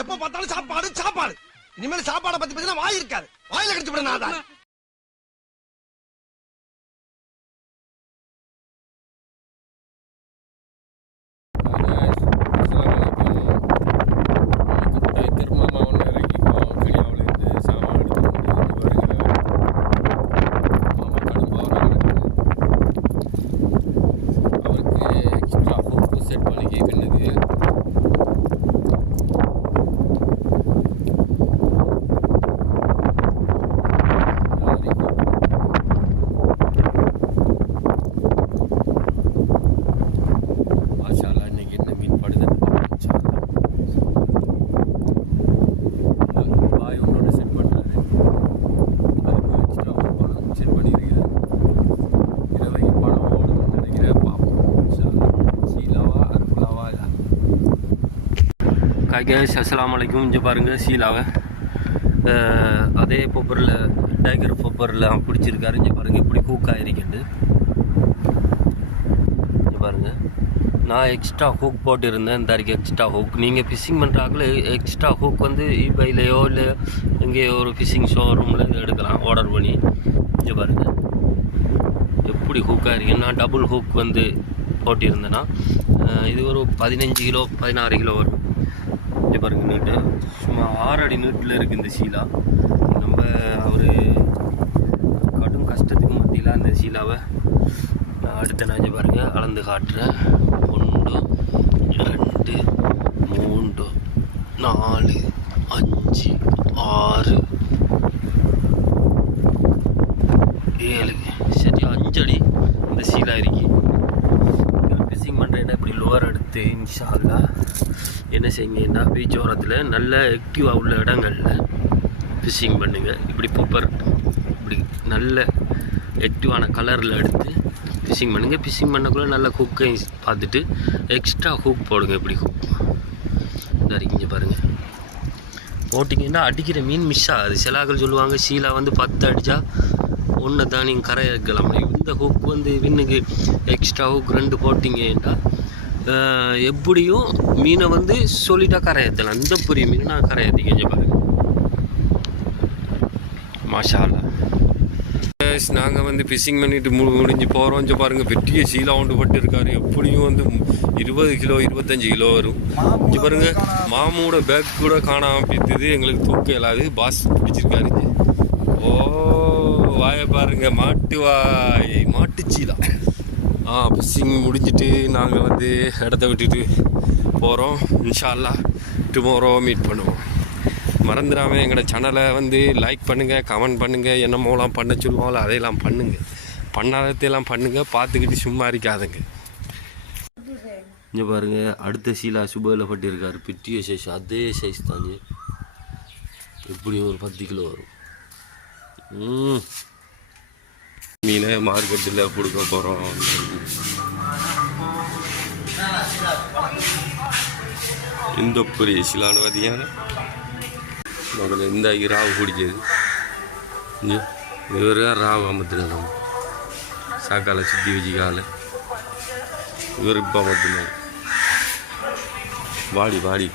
எப்ப பார்த்தாலும் சாப்பாடு சாப்பாடு. இனிமேல் சாப்பாடை பத்தி பேசினா வாய் இருக்காது. வாயில கடிச்சு விட நான் தான். கைஸ் அஸ்ஸலாமு அலைக்கும். இங்கே பாருங்கள் ஷீலாவை அதே பொப்பரில் டைகர் பொப்பரில் பிடிச்சிருக்காரு. இங்கே பாருங்கள் இப்படி ஹூக்காக இருக்குது. இங்கே பாருங்கள் நான் எக்ஸ்ட்ரா ஹூக் போட்டிருந்தேன். இந்த வரைக்கும் எக்ஸ்ட்ரா ஹூக் நீங்கள் ஃபிஷிங் பண்ணுறாங்களே எக்ஸ்ட்ரா ஹூக் வந்து ஈபைலையோ இல்லை எங்கேயோ ஒரு ஃபிஷிங் ஷோரூமில் எடுக்கலாம் ஆர்டர் பண்ணி. இங்கே பாருங்கள் எப்படி ஹூக்காக இருக்குது. நான் டபுள் ஹூக் வந்து போட்டிருந்தேன்னா இது ஒரு 15 கிலோ 16 கிலோ வரும். இங்கே பாருங்கள் நீட்டு சும்மா 6 அடி நீட்டில் இருக்குது இந்த ஷீலா. நம்ம ஒரு கடும் கஷ்டத்துக்கு மத்தியில் அந்த ஷீலாவை நான் அடுத்த நான் இங்கே பாருங்கள் அளந்து காட்டுறேன். 1 2 3 4 5 6 7 சரி 5 அடி இந்த ஷீலா இருக்கு. ஃபிஷிங் பண்ணுறேன்னா இப்படி லோவர் எடுத்து இன்ஷா அல்லாஹ் என்ன செய்யுங்கன்னா பீச் ஓரத்தில் நல்ல ஆக்டிவாக உள்ள இடங்களில் ஃபிஷிங் பண்ணுங்கள். இப்படி பொப்பர் இப்படி நல்ல ஆக்டிவான கலரில் எடுத்து ஃபிஷிங் பண்ணுங்கள். ஃபிஷிங் பண்ணக்குள்ளே நல்ல ஹூக்கை பார்த்துட்டு எக்ஸ்ட்ரா ஹூக் போடுங்க. இப்படி ஹூக் இந்த இங்கே பாருங்கள் போட்டிங்கன்னா அடிக்கிற மீன் மிஸ் ஆகுது. சிலாக்கள் சொல்லுவாங்க ஷீலா வந்து 10 அடித்தா ஒன்று தான் நீங்கள் கரை இருக்கலாம். இந்த ஹூக் வந்து வின்னுக்கு எக்ஸ்ட்ரா ஹூக் 2 போட்டிங்கன்னா எப்படியும் மீனை வந்து சொல்லிட்டா கரை ஏற்றலாம். இந்த பெரிய மீன் நான் கரை ஏற்றிங்க பாருங்க. மாஷா அல்லாஹ். நாங்கள் வந்து ஃபிஷிங் பண்ணிட்டு முடிஞ்சு போகிறோம். பாருங்கள் பெரிய ஷீலா ஒன்று பட்டு இருக்காரு. எப்படியும் வந்து 20 கிலோ 25 கிலோ வரும். இங்கே பாருங்கள் மாமூட பேக் கூட காணாமல் பிடித்தது. எங்களுக்கு தூக்க இயலாது. பாஸ் பிடிச்சிருக்காரு. ஓ வாயை பாருங்க மாட்டு சீலா. ஃபிஷிங் முடிஞ்சிட்டு நாங்கள் வந்து இடத்த விட்டுட்டு போகிறோம். இன்ஷா அல்லாஹ் டுமாரோ மீட் பண்ணுவோம். மறந்துடாமல் எங்களோட சேனலை வந்து லைக் பண்ணுங்கள், கமெண்ட் பண்ணுங்கள், என்னமோலாம் பண்ண சொல்லுவாங்களோ அதையெல்லாம் பண்ணுங்கள். பண்ணாததையெல்லாம் பண்ணுங்கள். பார்த்துக்கிட்டு சும்மா இருக்காதுங்க. இங்கே பாருங்கள் அடுத்த ஷீலா சுபையில் பட்டிருக்காரு. பெரிய சைஸ் அதே சைஸ் தாங்க. எப்படியும் ஒரு 10 கிலோ வரும். மீனை மார்க்கெட்டில் கொடுக்க போகிறோம். இந்த பெரிய ஷீலான்னு பார்த்தீங்கன்னா முதல்ல இந்த ராவு பிடிச்சது. இவர் ராவு அமர்த்துங்க. சாக்கால சுற்றி வச்சுக்கால இவர் இப்போ அமர்த்துனார். வாடி